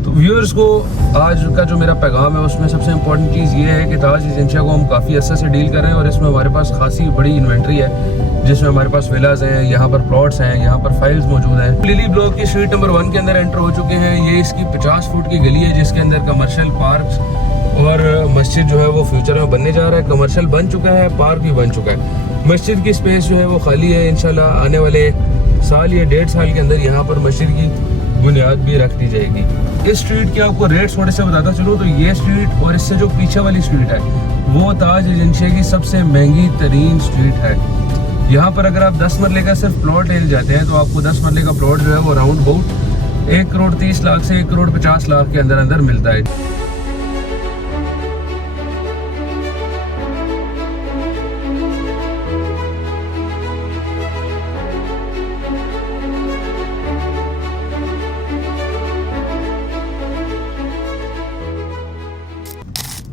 तो व्यूअर्स को आज का जो मेरा पैगाम है उसमें सबसे इम्पोर्टेंट चीज़ ये है कि ताज एजेंसिया को हम काफ़ी अर्से से डील कर रहे हैं और इसमें हमारे पास खासी बड़ी इन्वेंट्री है, जिसमें हमारे पास विलाज हैं, यहाँ पर प्लॉट्स हैं, यहाँ पर फाइल्स मौजूद हैं। लिली ब्लॉक की स्ट्रीट नंबर 1 के अंदर एंटर हो चुके हैं। ये इसकी 50 फुट की गली है जिसके अंदर कमर्शियल पार्क और मस्जिद जो है वो फ्यूचर में बनने जा रहा है। कमर्शियल बन चुका है, पार्क भी बन चुका है। मस्जिद की स्पेस जो है वो खाली है। इंशाल्लाह आने वाले साल या 1.5 साल के अंदर यहाँ पर मस्जिद की बुनियाद भी रख दी जाएगी। इस स्ट्रीट के आपको रेट थोड़े से बताता चलूँ तो ये स्ट्रीट और इससे जो पीछे वाली स्ट्रीट है वो ताज एजेंसिया की सबसे महंगी तरीन स्ट्रीट है। यहाँ पर अगर आप 10 मरले का सिर्फ प्लॉट ले जाते हैं तो आपको 10 मरले का प्लॉट जो है वो राउंड अबाउट 1,30,00,000 से 1,50,00,000 के अंदर मिलता है।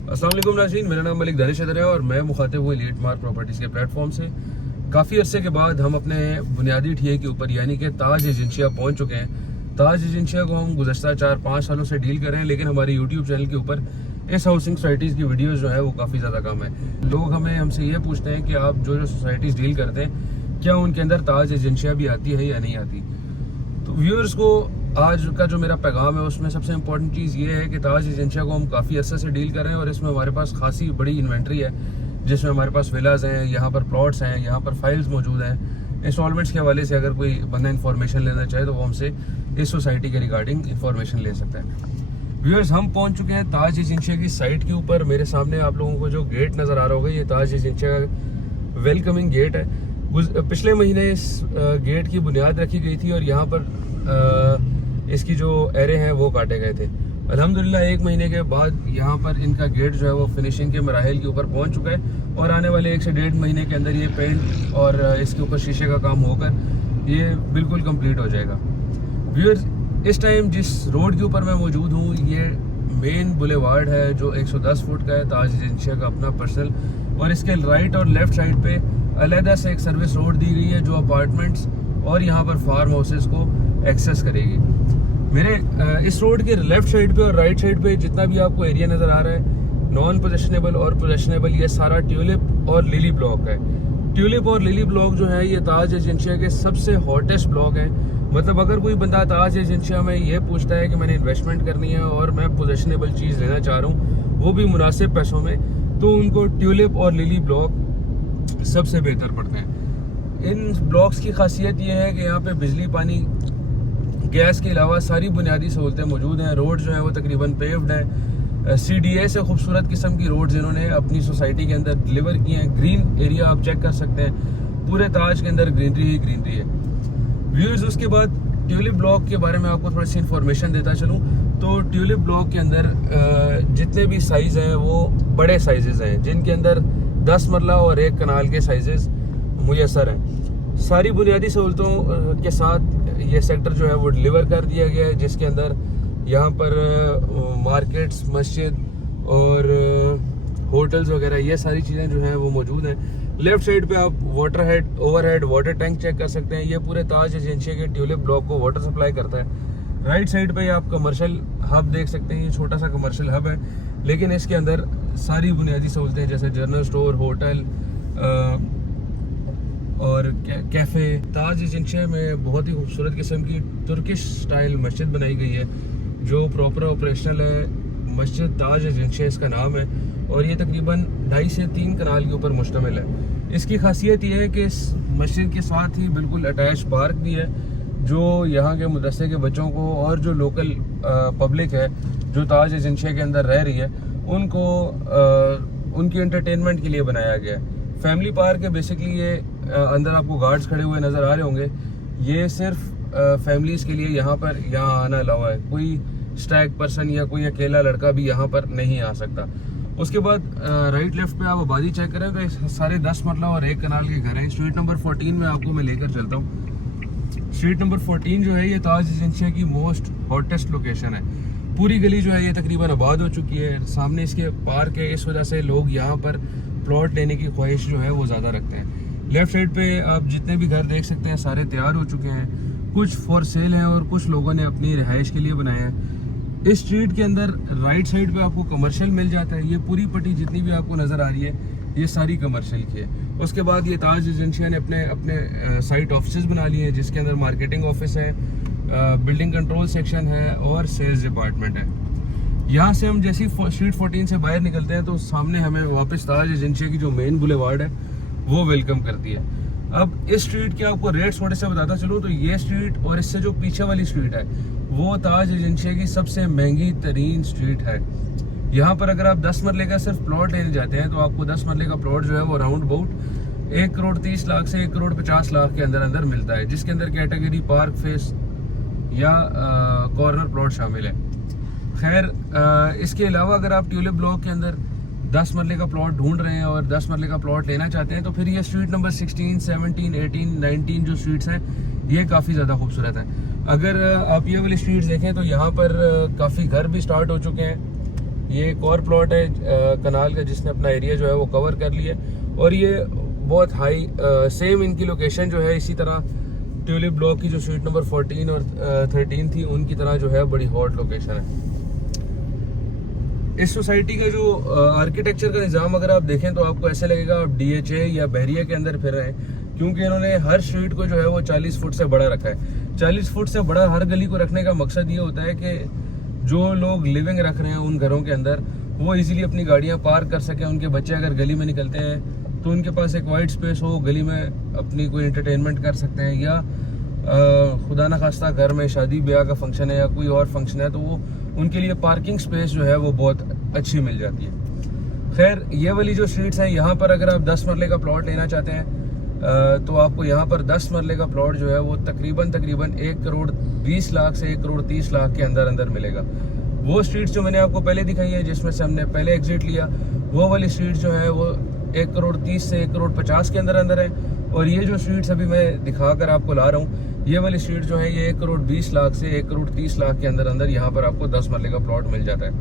अस्सलाम वालेकुम नाज़रीन, मेरा नाम मलिक दानिश है और मैं मुखातिब हूँ एलीट मार्क प्रॉपर्टीज़ के प्लेटफॉर्म से। काफ़ी अरसे के बाद हम अपने बुनियादी ठिये के ऊपर यानी कि ताज एजेंसिया पहुँच चुके हैं। ताज एजेंसिया को हम गुज़श्ता 4-5 सालों से डील कर रहे हैं, लेकिन हमारे यूट्यूब चैनल के ऊपर इस हाउसिंग सोसाइटीज़ की वीडियोज़ जो है वो काफ़ी ज़्यादा कम है। लोग हमसे ये पूछते हैं कि आप जो सोसाइटीज़ डील करते हैं क्या उनके अंदर ताज एजेंसिया भी आती है या नहीं आती। तो व्यूअर्स को आज का जो मेरा पैगाम है उसमें सबसे इम्पोर्टेंट चीज़ ये है कि ताज एजेंसिया को हम काफ़ी अर्से से डील कर रहे हैं और इसमें हमारे पास खासी बड़ी इन्वेंट्री है, जिसमें हमारे पास विलाज हैं, यहाँ पर प्लॉट्स हैं, यहाँ पर फाइल्स मौजूद हैं। इंस्टॉलमेंट्स के हवाले से अगर कोई बंदा इन्फॉर्मेशन लेना चाहे तो वो हमसे इस सोसाइटी के रिगार्डिंग इन्फॉर्मेशन ले सकता है। व्यूअर्स हम पहुँच चुके हैं ताज एजेंसिया की साइट के ऊपर। मेरे सामने आप लोगों को जो गेट नज़र आ रहा होगा ये ताज एजेंसिया का वेलकमिंग गेट है। पिछले महीने इस गेट की बुनियाद रखी गई थी और यहाँ पर इसकी जो एरे हैं वो काटे गए थे। अल्हम्दुलिल्लाह 1 महीने के बाद यहाँ पर इनका गेट जो है वो फिनिशिंग के मराहिल के ऊपर पहुँच चुका है और आने वाले 1 से 1.5 महीने के अंदर ये पेंट और इसके ऊपर शीशे का काम होकर ये बिल्कुल कंप्लीट हो जाएगा। व्यूअर्स, इस टाइम जिस रोड के ऊपर मैं मौजूद हूँ ये मेन बुलेवार्ड है जो 110 फुट का है, ताज एजेंसिया का अपना पर्सनल, और इसके राइट और लेफ्ट साइड पे अलहदा से एक सर्विस रोड दी गई है जो अपार्टमेंट्स और यहाँ पर फार्म हाउसेस को एक्सेस करेगी। मेरे इस रोड के लेफ्ट साइड पे और राइट साइड पे जितना भी आपको एरिया नज़र आ रहा है नॉन पोजेशनेबल और पोजेशनेबल, ये सारा ट्यूलिप और लिली ब्लॉक है। ट्यूलिप और लिली ब्लॉक जो है ये ताज एजेंसिया के सबसे हॉटेस्ट ब्लॉक हैं। मतलब अगर कोई बंदा ताज एजेंसिया में ये पूछता है कि मैंने इन्वेस्टमेंट करनी है और मैं पोजेशनेबल चीज़ लेना चाह रहा हूँ वो भी मुनासिब पैसों में, तो उनको ट्यूलिप और लिली ब्लॉक सबसे बेहतर पड़ते हैं। इन ब्लॉक्स की खासियत ये है कि यहाँ पे बिजली, पानी, गैस के अलावा सारी बुनियादी सहूलतें मौजूद हैं। रोड जो है वो तकरीबन पेव्ड है। CDA से खूबसूरत किस्म की रोड्स इन्होंने अपनी सोसाइटी के अंदर डिलीवर की हैं। ग्रीन एरिया आप चेक कर सकते हैं, पूरे ताज के अंदर ग्रीनरी ही ग्रीनरी है। व्यूअर्स, उसके बाद ट्यूलिप ब्लॉक के बारे में आपको थोड़ी सी इन्फॉर्मेशन देता चलूँ तो ट्यूलिप ब्लॉक के अंदर जितने भी साइज़ हैं वो बड़े साइजेज़ हैं जिनके अंदर 10 मरला और 1 कनाल के साइजेज़ मुयसर हैं। सारी बुनियादी सहूलतों के साथ ये सेक्टर जो है वो डिलीवर कर दिया गया है, जिसके अंदर यहाँ पर मार्केट्स, मस्जिद और होटल्स वगैरह ये सारी चीज़ें जो हैं वो मौजूद हैं। लेफ़्ट साइड पे आप ओवरहेड वाटर टैंक चेक कर सकते हैं। ये पूरे ताज एजेंसिया के ट्यूलिप ब्लॉक को वाटर सप्लाई करता है। राइट साइड पे आप कमर्शियल हब देख सकते हैं। ये छोटा सा कमर्शियल हब है, लेकिन इसके अंदर सारी बुनियादी सहूलतें जैसे जनरल स्टोर, होटल और कैफ़े। ताज एजेंसिया में बहुत ही खूबसूरत किस्म की तुर्किश स्टाइल मस्जिद बनाई गई है जो प्रॉपर ऑपरेशनल है। मस्जिद ताज एजेंसिया इसका नाम है और ये तकरीबन 2.5 से 3 कनाल के ऊपर मुश्तमिल है। इसकी खासियत ये है कि इस मस्जिद के साथ ही बिल्कुल अटैच पार्क भी है जो यहाँ के मदरसे के बच्चों को और जो लोकल पब्लिक है जो ताज एजेंसिया के अंदर रह रही है उनको उनकी एंटरटेनमेंट के लिए बनाया गया है। फैमिली पार्क है बेसिकली। ये अंदर आपको गार्ड्स खड़े हुए नज़र आ रहे होंगे। ये सिर्फ फैमिलीज़ के लिए यहाँ आना अलाउ है। कोई स्ट्रैक पर्सन या कोई अकेला लड़का भी यहाँ पर नहीं आ सकता। उसके बाद राइट लेफ्ट पे आप आबादी चेक करें तो सारे 10 मरला और 1 कनाल के घर हैं। स्ट्रीट नंबर 14 में आपको मैं लेकर चलता हूँ। स्ट्रीट नंबर 14 जो है ये ताज एजेंसिया की मोस्ट हॉटेस्ट लोकेशन है। पूरी गली जो है ये तकरीबन आबाद हो चुकी है। सामने इसके पार्क है, इस वजह से लोग यहाँ पर प्लॉट लेने की ख्वाहिश जो है वो ज़्यादा रखते हैं। लेफ़्ट साइड पे आप जितने भी घर देख सकते हैं सारे तैयार हो चुके हैं। कुछ फॉर सेल हैं और कुछ लोगों ने अपनी रिहाइश के लिए बनाए हैं। इस स्ट्रीट के अंदर राइट साइड पे आपको कमर्शियल मिल जाता है। ये पूरी पट्टी जितनी भी आपको नज़र आ रही है ये सारी कमर्शियल की है। उसके बाद ये ताज एजेंसिया ने अपने अपने साइट ऑफिस बना लिए हैं, जिसके अंदर मार्केटिंग ऑफिस है, बिल्डिंग कंट्रोल सेक्शन है और सेल्स डिपार्टमेंट है। यहाँ से हम जैसे स्ट्रीट 14 से बाहर निकलते हैं तो सामने हमें वापस ताज एजेंसिया की जो मेन बुलेवार्ड है वो वेलकम करती है। अब इस स्ट्रीट के आपको रेट्स थोड़े से बताता चलूँ तो ये स्ट्रीट और इससे जो पीछे वाली स्ट्रीट है वो ताज एजेंसिया की सबसे महंगी तरीन स्ट्रीट है। यहाँ पर अगर आप 10 मरले का सिर्फ प्लॉट लेने जाते हैं तो आपको 10 मरले का प्लॉट जो है वो राउंड अबाउट 1,30,00,000 से 1,50,00,000 के अंदर अंदर मिलता है, जिसके अंदर कैटेगरी पार्क फेस या कॉर्नर प्लॉट शामिल है। खैर इसके अलावा अगर आप ट्यूलिप ब्लॉक के अंदर 10 मरले का प्लॉट ढूंढ रहे हैं और 10 मरले का प्लॉट लेना चाहते हैं तो फिर ये स्ट्रीट नंबर 16, 17, 18, 19 जो स्ट्रीट्स हैं ये काफ़ी ज़्यादा खूबसूरत है। अगर आप ये वाली स्ट्रीट्स देखें तो यहाँ पर काफ़ी घर भी स्टार्ट हो चुके हैं। ये एक और प्लॉट है कनाल का जिसने अपना एरिया जो है वो कवर कर लिया और ये बहुत हाई सेम इनकी लोकेशन जो है इसी तरह ट्यूलिप ब्लॉक की जो स्ट्रीट नंबर 14 और 13 थी उनकी तरह जो है बड़ी हॉट लोकेशन है। इस सोसाइटी का जो आर्किटेक्चर का निज़ाम अगर आप देखें तो आपको ऐसे लगेगा आप DHA या बहरिया के अंदर फिर रहे हैं, क्योंकि इन्होंने हर स्ट्रीट को जो है वो 40 फुट से बड़ा रखा है। 40 फुट से बड़ा हर गली को रखने का मकसद ये होता है कि जो लोग लिविंग रख रहे हैं उन घरों के अंदर वो इजीली अपनी गाड़ियां पार्क कर सकें। उनके बच्चे अगर गली में निकलते हैं तो उनके पास एक वाइड स्पेस हो, गली में अपनी कोई एंटरटेनमेंट कर सकते हैं, या खुदा न खास्ता घर में शादी ब्याह का फंक्शन है या कोई और फंक्शन है तो वो उनके लिए पार्किंग स्पेस जो है वो बहुत अच्छी मिल जाती है। खैर ये वाली जो स्ट्रीट्स हैं यहाँ पर अगर आप 10 मरले का प्लॉट लेना चाहते हैं तो आपको यहाँ पर 10 मरले का प्लॉट जो है वो तकरीबन 1,20,00,000 से 1,30,00,000 के अंदर अंदर मिलेगा। वो स्ट्रीट्स जो मैंने आपको पहले दिखाई है जिसमें से हमने पहले एग्जिट लिया वो वाली स्ट्रीट जो है वो 1,30,00,000 से 1,50,00,000 के अंदर अंदर है, और ये जो स्ट्रीट्स अभी मैं दिखाकर आपको ला रहा हूँ ये वाली स्ट्रीट जो है ये 1,20,00,000 से 1,30,00,000 के अंदर अंदर यहाँ पर आपको 10 मरले का प्लॉट मिल जाता है।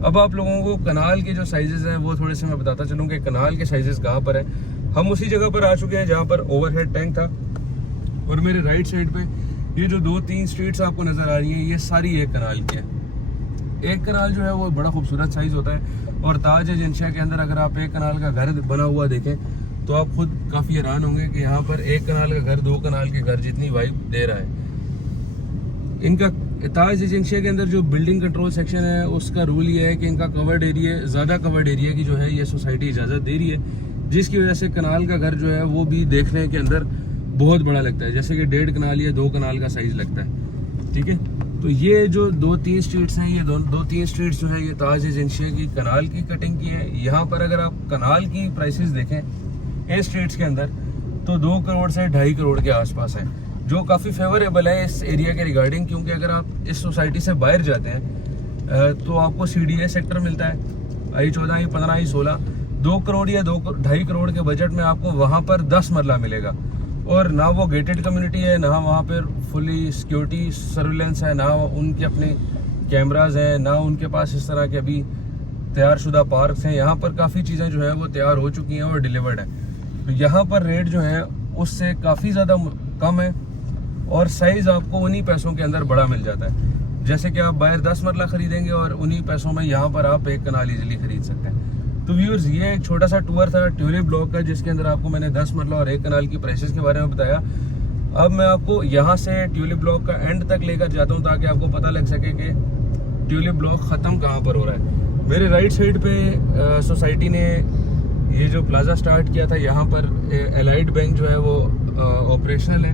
अब आप लोगों को कनाल के जो साइजेस हैं वो थोड़े से मैं बताता चलूँ कि कनाल के साइजेस कहाँ पर है। हम उसी जगह पर आ चुके हैं जहाँ पर ओवरहेड टैंक था, और मेरे राइट साइड पे ये जो 2-3 स्ट्रीट्स आपको नज़र आ रही हैं ये सारी एक कनाल की है। एक कनाल जो है वो बड़ा खूबसूरत साइज़ होता है, और ताज एजेंसिया के अंदर अगर आप एक कनाल का घर बना हुआ देखें तो आप खुद काफ़ी हैरान होंगे कि यहाँ पर एक कनाल का घर 2 कनाल के घर जितनी वाइब दे रहा है। इनका ताज एजेंसिया के अंदर जो बिल्डिंग कंट्रोल सेक्शन है उसका रूल ये है कि इनका कवर्ड एरिया, ज़्यादा कवर्ड एरिया की जो है ये सोसाइटी इजाज़त दे रही है, जिसकी वजह से कनाल का घर जो है वो भी देखने के अंदर बहुत बड़ा लगता है, जैसे कि 1.5 कनाल या 2 कनाल का साइज़ लगता है। ठीक है, तो ये जो 2-3 स्ट्रीट्स हैं ये 2-3 स्ट्रीट्स जो है ये ताज एजेंसिया की कनाल की कटिंग की है। यहाँ पर अगर आप कनाल की प्राइसेस देखें इस स्ट्रीट्स के अंदर तो 2 करोड़ से 2.5 करोड़ के आसपास है, जो काफ़ी फेवरेबल है इस एरिया के रिगार्डिंग, क्योंकि अगर आप इस सोसाइटी से बाहर जाते हैं तो आपको CDA सेक्टर मिलता है, I14, I15, I16, 2 करोड़ या 2.5 करोड़ के बजट में आपको वहाँ पर 10 मरला मिलेगा, और ना वो गेटेड कम्युनिटी है, ना वहाँ पर फुली सिक्योरिटी सर्विलेंस है, ना उनके अपने कैमराज हैं, ना उनके पास इस तरह के अभी तैयारशुदा पार्क्स हैं। यहाँ पर काफ़ी चीज़ें जो है वो तैयार हो चुकी हैं और डिलीवर्ड है। तो यहाँ पर रेट जो है उससे काफ़ी ज़्यादा कम है, और साइज़ आपको उन्हीं पैसों के अंदर बड़ा मिल जाता है। जैसे कि आप बाहर 10 मरला खरीदेंगे और उन्हीं पैसों में यहाँ पर आप 1 कनाल इजीली खरीद सकते हैं। तो व्यूअर्स ये एक छोटा सा टूर था ट्यूलिप ब्लॉक का, जिसके अंदर आपको मैंने 10 मरला और 1 कनाल की प्राइसेस के बारे में बताया। अब मैं आपको यहाँ से ट्यूलिप ब्लॉक का एंड तक लेकर जाता हूँ ताकि आपको पता लग सके कि ट्यूलिप ब्लॉक ख़त्म कहाँ पर हो रहा है। मेरे राइट साइड पे सोसाइटी ने ये जो प्लाजा स्टार्ट किया था यहाँ पर एलाइड बैंक जो है वो ऑपरेशनल है।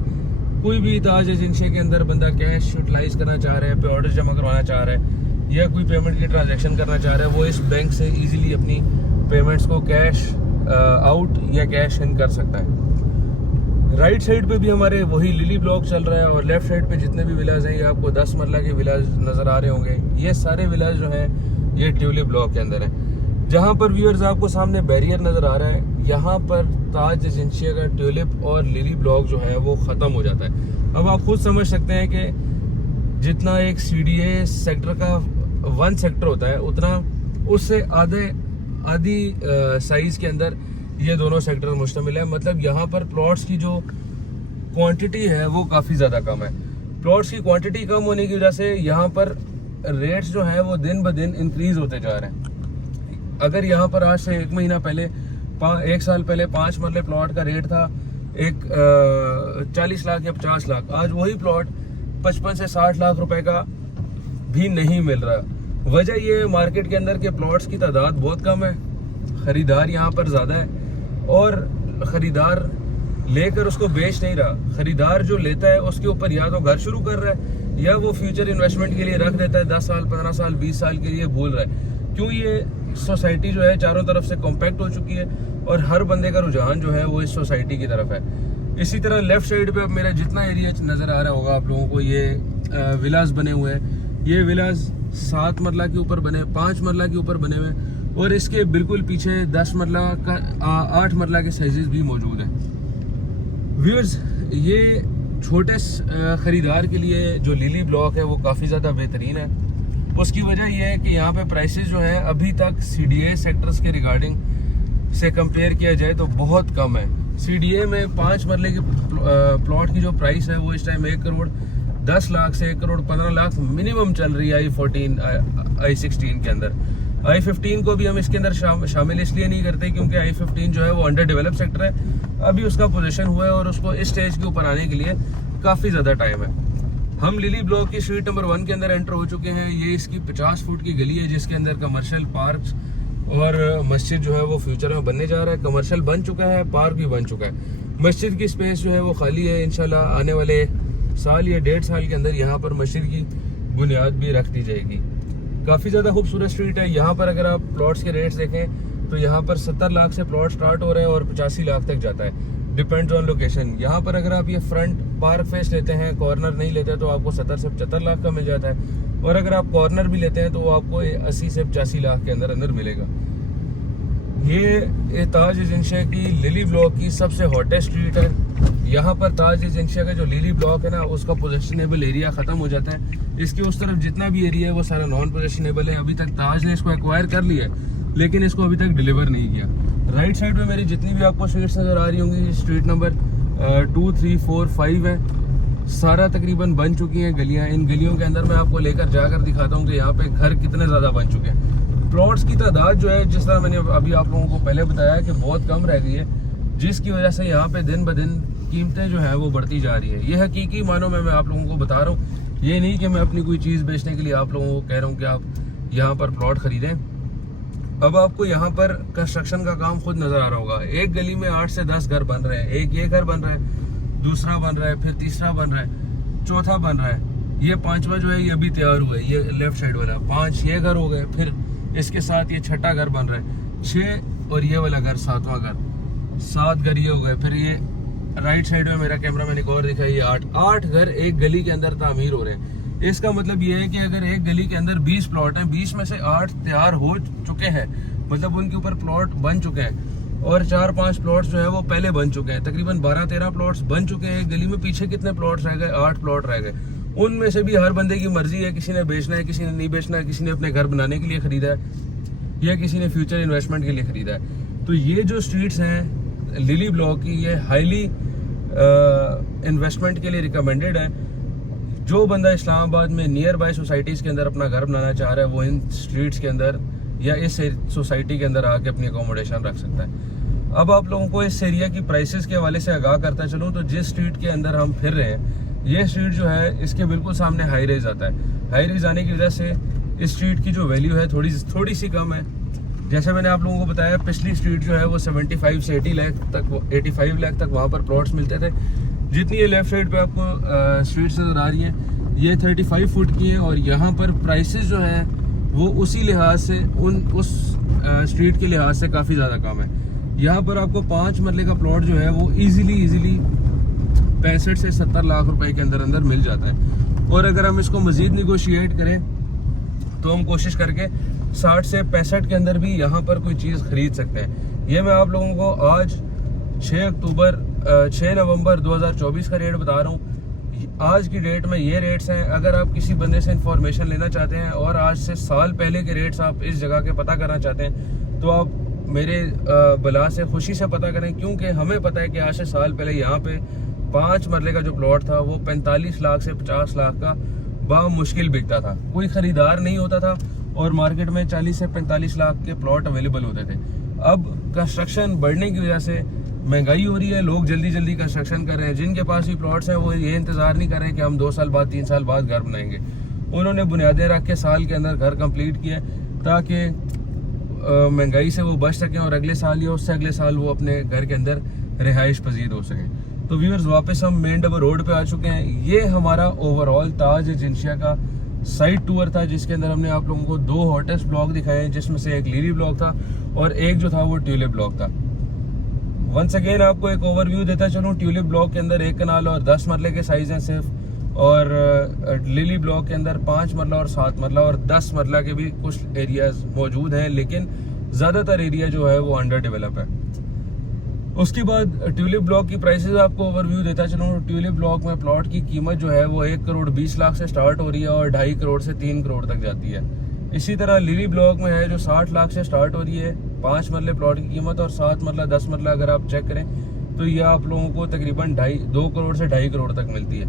कोई भी ताज एजेंसी के अंदर बंदा कैश यूटिलाइज करना चाह रहा है, पे ऑर्डर जमा करवाना चाह रहा है, या कोई पेमेंट की ट्रांजैक्शन करना चाह रहा है, वो इस बैंक से इजीली अपनी पेमेंट्स को कैश आउट या कैश इन कर सकता है। राइट साइड पे भी हमारे वही लिली ब्लॉक चल रहा है, और लेफ्ट साइड पे जितने भी विलाज हैं ये आपको 10 मरला के विलाज नज़र आ रहे होंगे। ये सारे विलाज जो हैं ये ट्यूलिप ब्लॉक के अंदर है। जहाँ पर व्यूअर्स आपको सामने बैरियर नज़र आ रहा है, यहाँ पर ताज एजेंसिया का ट्यूलिप और लिली ब्लॉक जो है वो ख़त्म हो जाता है। अब आप खुद समझ सकते हैं कि जितना एक CDA सेक्टर का 1 सेक्टर होता है उतना उससे आधी साइज़ के अंदर ये दोनों सेक्टर मुश्तमिल है। मतलब यहाँ पर प्लॉट्स की जो क्वांटिटी है वो काफ़ी ज़्यादा कम है। प्लॉट्स की क्वांटिटी कम होने की वजह से यहाँ पर रेट्स जो है वो दिन ब दिन इंक्रीज होते जा रहे हैं। अगर यहाँ पर आज से 1 महीना पहले 1 साल पहले 5 मरले प्लॉट का रेट था 40 लाख या 50 लाख, आज वही प्लॉट 55 से 60 लाख रुपए का भी नहीं मिल रहा। वजह ये है मार्केट के अंदर के प्लॉट्स की तादाद बहुत कम है, खरीदार यहाँ पर ज़्यादा है और ख़रीदार लेकर उसको बेच नहीं रहा। ख़रीदार जो लेता है उसके ऊपर या तो घर शुरू कर रहा है या वो फ्यूचर इन्वेस्टमेंट के लिए रख देता है 10 साल 15 साल 20 साल के लिए भूल रहा है। क्यों, ये सोसाइटी जो है चारों तरफ से कॉम्पैक्ट हो चुकी है और हर बंदे का रुझान जो है वो इस सोसाइटी की तरफ है। इसी तरह लेफ्ट साइड पे अब मेरा जितना एरिया नज़र आ रहा होगा आप लोगों को, ये विलास बने हुए हैं। ये विलास 7 मरला के ऊपर बने, 5 मरला के ऊपर बने हुए हैं और इसके बिल्कुल पीछे 10 मरला का 8 मरला के साइजेस भी मौजूद हैं। व्यूअर्स, ये छोटे ख़रीदार के लिए जो लिली ब्लॉक है वो काफ़ी ज़्यादा बेहतरीन है। उसकी वजह यह है कि यहाँ पे प्राइसेस जो हैं अभी तक CDA सेक्टर्स के रिगार्डिंग से कंपेयर किया जाए तो बहुत कम है। CDA में 5 मरले के प्लॉट की जो प्राइस है वो इस टाइम 1 करोड़ 10 लाख से 1 करोड़ 15 लाख मिनिमम चल रही है I-14 I-16 के अंदर। I-15 को भी हम इसके अंदर शामिल इसलिए नहीं करते क्योंकि I-15 जो है वो अंडर डेवलप सेक्टर है, अभी उसका पोजीशन हुआ है और उसको इस स्टेज के ऊपर आने के लिए काफ़ी ज़्यादा टाइम है। हम लिली ब्लॉक की स्ट्रीट नंबर 1 के अंदर एंटर हो चुके हैं। ये इसकी 50 फुट की गली है जिसके अंदर कमर्शियल पार्क्स और मस्जिद जो है वो फ्यूचर में बनने जा रहा है। कमर्शियल बन चुका है, पार्क भी बन चुका है। मस्जिद की स्पेस जो है वो खाली है, इंशाल्लाह आने वाले साल या 1.5 साल के अंदर यहाँ पर मस्जिद की बुनियाद भी रख दी जाएगी। काफ़ी ज़्यादा खूबसूरत स्ट्रीट है। यहाँ पर अगर आप प्लॉट्स के रेट्स देखें तो यहाँ पर 70 लाख से प्लॉट स्टार्ट हो रहे हैं और 85 लाख तक जाता है, डिपेंड्स ऑन लोकेशन। यहाँ पर अगर आप ये फ्रंट पार्क फेस लेते हैं, कॉर्नर नहीं लेते तो आपको 70 से 75 लाख का मिल जाता है और अगर आप कॉर्नर भी लेते हैं तो आपको 80 से 85 लाख के अंदर मिलेगा। ये ताज एजेंशिया की लिली ब्लॉक की सबसे हॉटेस्ट स्ट्रीट है। यहाँ पर ताज एजेंशिया का जो लिली ब्लॉक है ना उसका पोजेशनेबल एरिया ख़त्म हो जाता है। इसके उस तरफ जितना भी एरिया है वो सारा नॉन पोजेशनेबल है। अभी तक ताज ने इसको एक्वायर कर लिया है लेकिन इसको अभी तक डिलीवर नहीं किया। राइट साइड में मेरी जितनी भी आपको स्ट्रीट्स नज़र आ रही होंगी, स्ट्रीट नंबर 2, 3, 4, 5 है, सारा तकरीबन बन चुकी हैं गलियाँ। इन गलियों के अंदर मैं आपको लेकर जाकर दिखाता हूँ कि यहाँ पे घर कितने ज़्यादा बन चुके हैं। प्लॉट्स की तादाद जो है, जिस तरह मैंने अभी आप लोगों को पहले बताया कि बहुत कम रह गई है, जिसकी वजह से यहाँ पे दिन ब दिन कीमतें जो है वो बढ़ती जा रही है। ये हकीकी मानो मैं आप लोगों को बता रहा हूँ, ये नहीं कि मैं अपनी कोई चीज़ बेचने के लिए आप लोगों को कह रहा हूँ कि आप यहाँ पर प्लॉट खरीदें। अब आपको यहाँ पर कंस्ट्रक्शन का काम खुद नज़र आ रहा होगा। एक गली में 8 से 10 घर बन रहे हैं। एक ये घर बन रहा है, दूसरा बन रहा है, फिर तीसरा बन रहा है, चौथा बन रहा है, ये 5वां जो है ये अभी तैयार हुआ है, ये लेफ्ट साइड वाला 5 ये घर हो गए, फिर इसके साथ ये 6ठा घर बन रहा है, 6 और ये वाला घर 7वां घर, 7 घर ये हो गए। फिर ये राइट साइड में मेरा कैमरा मैंने एक और दिखा, ये 8 घर एक गली के अंदर तामीर हो रहे हैं। इसका मतलब ये है कि अगर एक गली के अंदर 20 प्लॉट हैं, 20 में से 8 तैयार हो चुके हैं, मतलब उनके ऊपर प्लॉट बन चुके हैं और 4-5 प्लॉट्स जो है वो पहले बन चुके हैं। तकरीबन 12-13 प्लॉट्स बन चुके हैं। एक गली में पीछे कितने प्लॉट्स रह गए? 8 प्लॉट रह गए। उनमें से भी हर बंदे की मर्जी है, किसी ने बेचना है, किसी ने नहीं बेचना है, किसी ने अपने घर बनाने के लिए खरीदा है या किसी ने फ्यूचर इन्वेस्टमेंट के लिए खरीदा है। तो ये जो स्ट्रीट्स हैं लिली ब्लॉक की, ये हाईली इन्वेस्टमेंट के लिए रिकमेंडेड है। जो बंदा इस्लामाबाद में नियर बाय सोसाइटीज़ के अंदर अपना घर बनाना चाह रहा है वो इन स्ट्रीट्स के अंदर या इस सोसाइटी के अंदर आके अपनी अकोमोडेशन रख सकता है। अब आप लोगों को इस एरिया की प्राइसेस के हवाले से आगाह करता चलूँ तो जिस स्ट्रीट के अंदर हम फिर रहे हैं, ये स्ट्रीट जो है इसके बिल्कुल सामने हाई रेज आता है। हाई रेज आने की वजह से इस स्ट्रीट की जो वैल्यू है थोड़ी सी कम है। जैसे मैंने आप लोगों को बताया, पिछली स्ट्रीट जो है वो 75 से 85 लाख तक वहाँ पर प्लॉट्स मिलते थे। जितनी ये लेफ्ट साइड पे आपको स्ट्रीट्स नज़र आ रही हैं ये 35 फुट की हैं और यहाँ पर प्राइसेस जो है वो उसी लिहाज से उस स्ट्रीट के लिहाज से काफ़ी ज़्यादा कम है। यहाँ पर आपको 5 मरले का प्लॉट जो है वो इजीली 65 से 70 लाख रुपए के अंदर मिल जाता है। और अगर हम इसको मज़ीद निगोशिएट करें तो हम कोशिश करके 60 से 65 के अंदर भी यहाँ पर कोई चीज़ खरीद सकते हैं। ये मैं आप लोगों को आज 6 नवंबर 2024 का रेट बता रहा हूँ। आज की डेट में ये रेट्स हैं। अगर आप किसी बंदे से इंफॉर्मेशन लेना चाहते हैं और आज से साल पहले के रेट्स आप इस जगह के पता करना चाहते हैं तो आप मेरे बला से खुशी से पता करें, क्योंकि हमें पता है कि आज से साल पहले यहाँ पे 5 मरले का जो प्लॉट था वो 45 लाख से 50 लाख का मुश्किल बिकता था, कोई खरीदार नहीं होता था और मार्केट में 40 से 45 लाख के प्लॉट अवेलेबल होते थे। अब कंस्ट्रक्शन बढ़ने की वजह से महंगाई हो रही है, लोग जल्दी जल्दी कंस्ट्रक्शन कर रहे हैं। जिनके पास भी प्लॉट्स हैं वो ये इंतज़ार नहीं कर रहे हैं कि हम 2 साल बाद 3 साल बाद घर बनाएंगे। उन्होंने बुनियादें रख के साल के अंदर घर कंप्लीट किया ताकि महंगाई से वो बच सकें और अगले साल या उससे अगले साल वो अपने घर के अंदर रिहाइश पजीर हो सकें। तो व्यूअर्स, वापस हम मेन डबर रोड पे आ चुके हैं। ये हमारा ओवरऑल ताज एजेंसिया का साइड टूर था, जिसके अंदर हमने आप लोगों को 2 हॉटेस्ट ब्लॉक दिखाए, जिसमें से एक लीरी ब्लॉक था और एक जो था वो ट्यूलिप ब्लॉक था। वंस अगेन आपको एक ओवरव्यू देता चलूँ। ट्यूलिप ब्लॉक के अंदर 1 कनाल और 10 मरले के साइज हैं सिर्फ, और लिली ब्लॉक के अंदर 5 मरला और 7 मरला और 10 मरला के भी कुछ एरियाज मौजूद हैं, लेकिन ज़्यादातर एरिया जो है वो अंडर डेवलप है। उसके बाद ट्यूलिप ब्लॉक की प्राइसेस आपको ओवरव्यू देता चलूँ। ट्यूलिप ब्लॉक में प्लॉट की कीमत जो है वो 1 करोड़ 20 लाख से स्टार्ट हो रही है और 2.5 करोड़ से 3 करोड़ तक जाती है। इसी तरह लिली ब्लॉक में है जो 60 लाख से स्टार्ट हो रही है 5 मरले प्लॉट की कीमत, और 7 मरला 10 मरला अगर आप चेक करें तो ये आप लोगों को तकरीबन 2 करोड़ से 2.5 करोड़ तक मिलती है।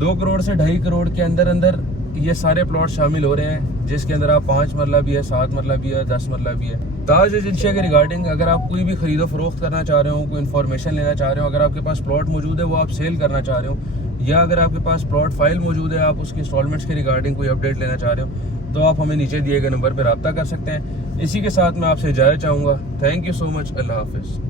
2 करोड़ से 2.5 करोड़ के अंदर अंदर ये सारे प्लॉट शामिल हो रहे हैं, जिसके अंदर आप 5 मरला भी है, 7 मरला भी है, 10 मरला भी है। ताज एजेंसिया के रिगार्डिंग अगर आप कोई भी खरीदो फरोख्त करना चाह रहे हो, कोई इन्फॉर्मेशन लेना चाह रहे हो, अगर आपके पास प्लॉट मौजूद है वो आप सेल करना चाह रहे हो, या अगर आपके पास प्लॉट फाइल मौजूद है आप उसकी इंस्टॉलमेंट्स के रिगार्डिंग कोई अपडेट लेना चाह रहे हो, तो आप हमें नीचे दिए गए नंबर पर रब्ता कर सकते हैं। इसी के साथ मैं आपसे इजाज़त चाहूँगा। Thank you so much. अल्लाह हाफिज़।